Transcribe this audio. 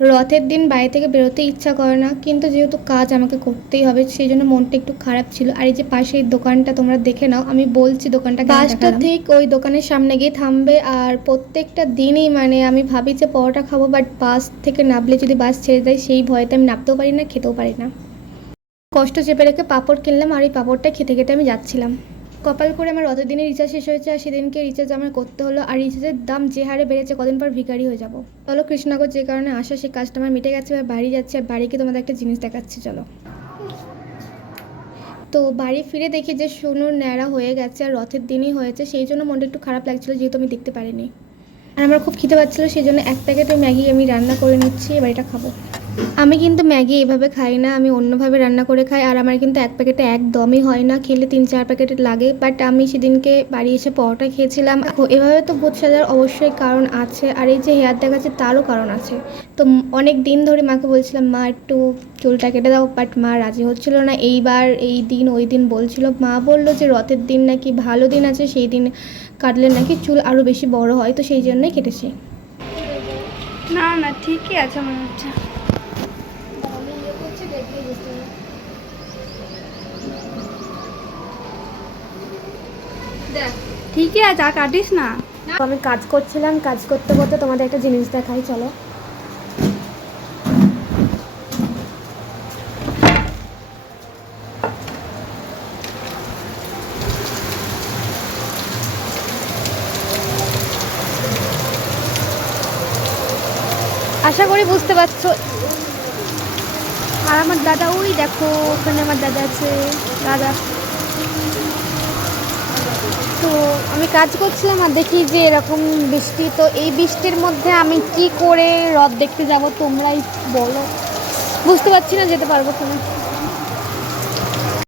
রথের দিন বাড়ি থেকে বেরোতে ইচ্ছা করে না কিন্তু যেহেতু কাজ আমাকে করতেই হবে সেই জন্য মনটা একটু খারাপ ছিল। আর এই যে পাশে এই দোকানটা তোমরা দেখে নাও আমি বলছি দোকানটা বাসটা ঠিক ওই দোকানের সামনে গিয়ে থামবে আর প্রত্যেকটা দিনই মানে আমি ভাবি যে পরোটা খাব বাট বাস থেকে নামলে যদি বাস ছেড়ে দেয় সেই ভয়তে আমি নামতেও পারি না খেতেও পারি না। কষ্ট চেপে রেখে পাঁপড় কিনলাম আর এই পাঁপড়টা খেতে খেতে আমি যাচ্ছিলাম। কপাল করে আমার রথের দিনে রিচার্জ শেষ হয়েছে আর সেদিনকে রিচার্জ আমার করতে হলো। আর রিচার্জের দাম যে হারে বেড়েছে, কদিন পর ভিখারি হয়ে যাব। চলো কৃষ্ণনগর যে কারণে আসা সেই কাজটা আমার মিটে গেছে আর বাড়ি যাচ্ছে আর বাড়িকে তোমাদের একটা জিনিস দেখাচ্ছি, চলো। তো বাড়ি ফিরে দেখি যে সোনুর ন্যাড়া হয়ে গেছে আর রথের দিনই হয়েছে, সেই জন্য মনটা একটু খারাপ লাগছিল যেহেতু আমি দেখতে পারিনি। আর আমার খুব খিদে পাচ্ছিলো, সেই জন্য এক প্যাকেটে ম্যাগি আমি রান্না করে নিচ্ছি, এবার এটা খাব। আমি কিন্তু ম্যাগি এভাবে খাই না, আমি অন্যভাবে রান্না করে খাই, আর আমার কিন্তু এক প্যাকেটে একদমই হয় না, খেলে তিন চার প্যাকেট লাগে বাট আমি সেদিনকে বাড়ি এসে পরোটা খেয়েছিলাম। এভাবে তো বোধ সাজার অবশ্যই কারণ আছে, আর এই যে হেয়ার দেখাচ্ছে তারও কারণ আছে। তো অনেক দিন ধরে মাকে বলছিলাম, মা, একটু চুলটা কেটে দাও বাট মা রাজি হচ্ছিল না। এইবার, এই দিন, ওই দিন বলছিল, মা বলল যে রথের দিন নাকি ভালো দিন আছে, সেই দিন কাটলে নাকি চুল আরও বেশি বড় হয়। তো সেই জন্যই কেটেছি। না না, ঠিকই আছে মনে হচ্ছে। ঠিকই আছে আর কাটিস না। আমি কাজ করছিলাম কাজ করতে করতে তোমাদের একটা জিনিস দেখাই চলো। আশা করি বুঝতে পারছ আর আমার দাদা ওই দেখো, ওখানে আমার দাদা আছে, দাদা। তো আমি কাজ করছিলাম আর দেখি যে এরকম বৃষ্টি, তো এই বৃষ্টির মধ্যে আমি কি করে হ্রদ দেখতে যাব তোমরাই বলো। বুঝতে পারছি না যেতে পারব কিনা।